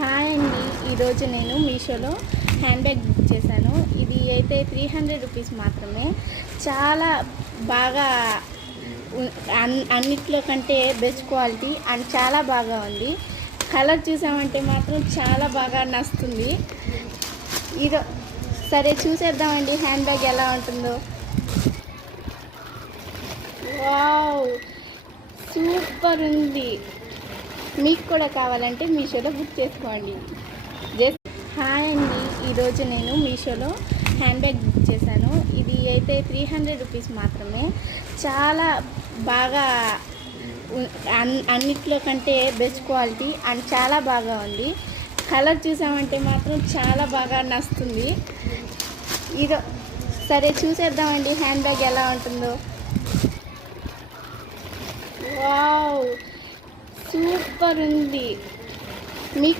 Hi అండి, ఈరోజు నేను మీషోలో హ్యాండ్ బ్యాగ్ బుక్ చేశాను. ఇది అయితే 300 రూపీస్ మాత్రమే. చాలా బాగా అన్నిట్లో కంటే బెస్ట్ క్వాలిటీ అండ్ చాలా బాగా ఉంది. కలర్ చూసామంటే మాత్రం చాలా బాగా నచ్చుతుంది. ఇదో సరే చూసేద్దామండి హ్యాండ్ బ్యాగ్ ఎలా ఉంటుందో. వావ్, సూపర్ ఉంది. మీకు కూడా కావాలంటే మీషోలో బుక్ చేసుకోండి. హాయ్ అండి, ఈరోజు నేను మీషోలో హ్యాండ్ బ్యాగ్ బుక్ చేశాను. ఇది అయితే 300 రూపీస్ మాత్రమే. చాలా బాగా అన్నిట్లో కంటే బెస్ట్ క్వాలిటీ అండ్ చాలా బాగా ఉంది. కలర్ చూసామంటే మాత్రం చాలా బాగా నచ్చుతుంది. ఇదో సరే చూసేద్దామండి హ్యాండ్ బ్యాగ్ ఎలా ఉంటుందో. వావ్, సూపర్ ఉంది. మీకు